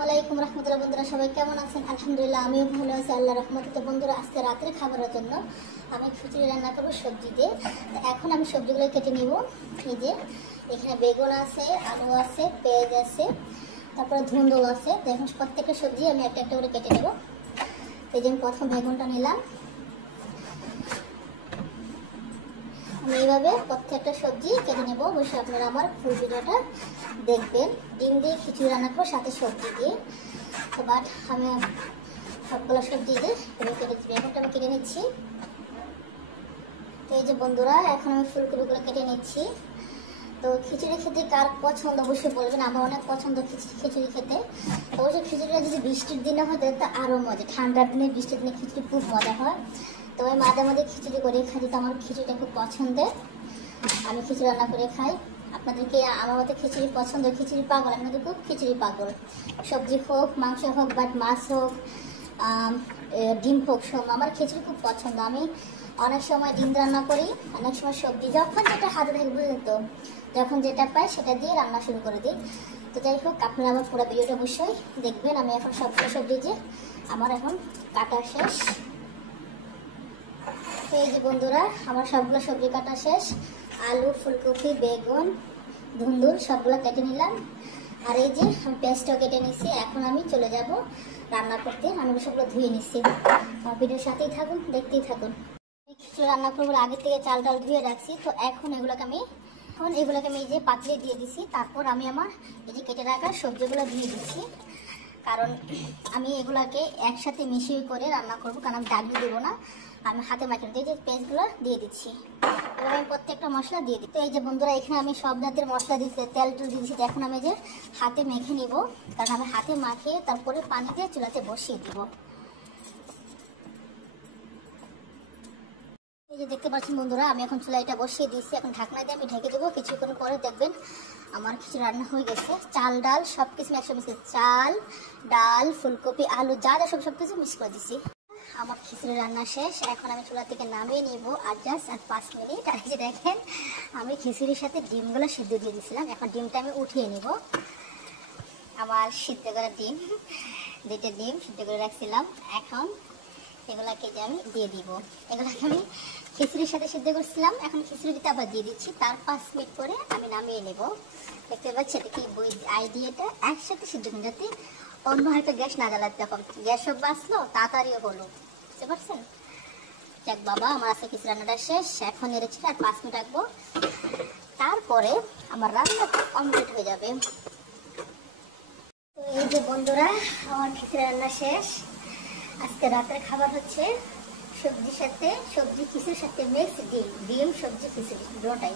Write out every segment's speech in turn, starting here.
আসসালামু আলাইকুম রহমতুল্লাহ। বন্ধুরা সবাই কেমন আছেন? আলহামদুলিল্লাহ আমিও ভালো আছি আল্লাহর রহমতে। তো বন্ধুরা আজকে রাতের খাবারের জন্য আমি খিচুড়ি রান্না করবো সবজি দিয়ে। তো এখন আমি সবজিগুলো কেটে নিব। এই যে এখানে বেগুন আছে, আলু আছে, পেঁয়াজ আছে, তারপরে ধুন্দুল আছে। তো এখন প্রত্যেকটা সবজি আমি একটা একটা করে কেটে নেব। এই যে আমি প্রথম বেগুনটা নিলাম। আমি এইভাবে প্রত্যেকটা সবজি কেটে নেব। অবশ্যই আপনারা আমার ফুল ভিডিওটা দেখবেন। ডিম দিয়ে খিচুড়ি রান্না করবো সাথে সবজি দিয়ে। তো বাট আমি সবগুলো সবজি দিয়ে কেটে বেগুনটা আমি কেটে নিচ্ছি। তো এই যে বন্ধুরা এখন আমি ফুলকপিগুলো কেটে নিচ্ছি। তো খিচুড়ি খেতে কার পছন্দ অবশ্যই বলবেন। আমার অনেক পছন্দ খিচুড়ি খেতে। অবশ্যই খিচুড়িটা যদি বৃষ্টির দিনে হয় তো আরও মজা। ঠান্ডার দিনে বৃষ্টির দিনে খিচুড়ি খুব মজা হয়। তো আমি মাঝে মাঝে খিচুড়ি করে খাই, তো আমার খিচুড়িটা খুব পছন্দের। আমি খিচুড়ি রান্না করে খাই। আপনাদেরকে আমার মতো খিচুড়ি পছন্দ, খিচুড়ি পাগল। আমি কিন্তু খুব খিচুড়ি পাগল। সবজি হোক, মাংস হোক, বাট মাছ হোক, ডিম হোক, সব আমার খিচুড়ি খুব পছন্দ। আমি অনেক সময় ডিম রান্না করি, অনেক সময় সবজি, যখন যেটা হাতে থাকে বুঝলেন তো, যখন যেটা পাই সেটা দিয়ে রান্না শুরু করে দিই। তো যাই হোক, আপনারা আমার পুরো ভিডিওটা অবশ্যই দেখবেন। আমি এখন সবগুলো সবজি যে আমার এখন কাটা শেষ। তো এই যে বন্ধুরা আমার সবগুলো সবজি কাটা শেষ। আলু, ফুলকপি, বেগুন, ধুন্দুল সবগুলো কেটে নিলাম। আর এই যে আমি পেঁয়াজটাও কেটে নিচ্ছি। এখন আমি চলে যাব রান্না করতে। আমি সবগুলো ধুয়ে নিচ্ছি। ভিডিওর সাথেই থাকুন, দেখতেই থাকুন। খিচুড়ি রান্না করবো আগে থেকে চাল ডাল ধুয়ে রাখছি। তো এখন এগুলোকে আমি এই যে পাতিলে দিয়ে দিচ্ছি। তারপর আমি আমার এই যে কেটে রাখা সবজিগুলো দিয়ে দিচ্ছি, কারণ আমি এগুলাকে একসাথে মিশিয়ে করে রান্না করবো, কারণ আমি ডাকবি দেবো না। আমি হাতে মাখিয়ে এই যে পেঁয়াজগুলো দিয়ে দিচ্ছি। এবার আমি প্রত্যেকটা মশলা দিয়ে দিই। তো এই যে বন্ধুরা এখানে আমি সব জাতের মশলা দিচ্ছি, তেল টুল দিয়েছি। তো এখন আমি যে হাতে মেখে নিব, কারণ আমি হাতে মাখিয়ে তারপরে পানি দিয়ে চুলাতে বসিয়ে দিব। এই যে দেখতে পাচ্ছেন বন্ধুরা আমি এখন চুলাইটা বসিয়ে দিচ্ছি। এখন ঢাকনা দিয়ে আমি ঢেকে দেবো। কিছুক্ষণ পরে দেখবেন আমার খিচুড়ি রান্না হয়ে গেছে। চাল ডাল সব কিছু একসাথে মিশে, চাল ডাল ফুলকপি আলু যা যা সব কিছু মিক্স করে দিচ্ছি। আমার খিচুড়ি রান্না শেষ। এখন আমি চুলা থেকে নামিয়ে নিব আর জাস্ট 5 মিনিট। আর এই যে দেখেন আমি খিচুড়ির সাথে ডিমগুলো সিদ্ধ দিয়ে দিয়েছিলাম। এখন ডিমটা আমি উঠিয়ে নিব। আমার সিদ্ধ করা ডিম, 2টা ডিম সিদ্ধ করে রাখছিলাম। এখন এগুলাকে যে আমি দিয়ে দিব। এগুলাকে আমি খিচুড়ির সাথে সিদ্ধ করছিলাম, এখন খিচুড়ি দিতে আবার দিয়ে দিচ্ছি। তার 5 মিনিট পরে আমি নামিয়ে নেব। দেখতে পাচ্ছি এটা কি আইডিয়াটা একসাথে সিদ্ধ করে, যাতে অন্য হয়তো গ্যাস না জ্বালাতে, তখন গ্যাস সব বাঁচলো, তাড়াতাড়িও হলো। বুঝতে পারছেন? যাক বাবা, আমার আজকে খিচুড়ি রান্নাটা শেষ। এখন নেড়েছি আর 5 মিনিট রাখবো, তারপরে আমার রান্নাটা কমপ্লিট হয়ে যাবে। তো এই যে বন্ধুরা আমার খিচুড়ি রান্না শেষ। আজকে রাতের খাবার হচ্ছে সবজির সাথে, সবজি খিচুড়ির সাথে মিক্স ডিম সবজি খিচুড়ি দুটোটাই।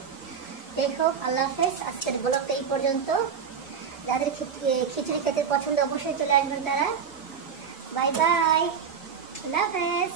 দেখো আল্লাহ হাফেজ। আজকের ব্লগটা এই পর্যন্ত। যাদের খিচুড়ি খেতে পছন্দ অবশ্যই চলে আসবেন তারা। বাই বাই, আল্লাহ হাফেজ।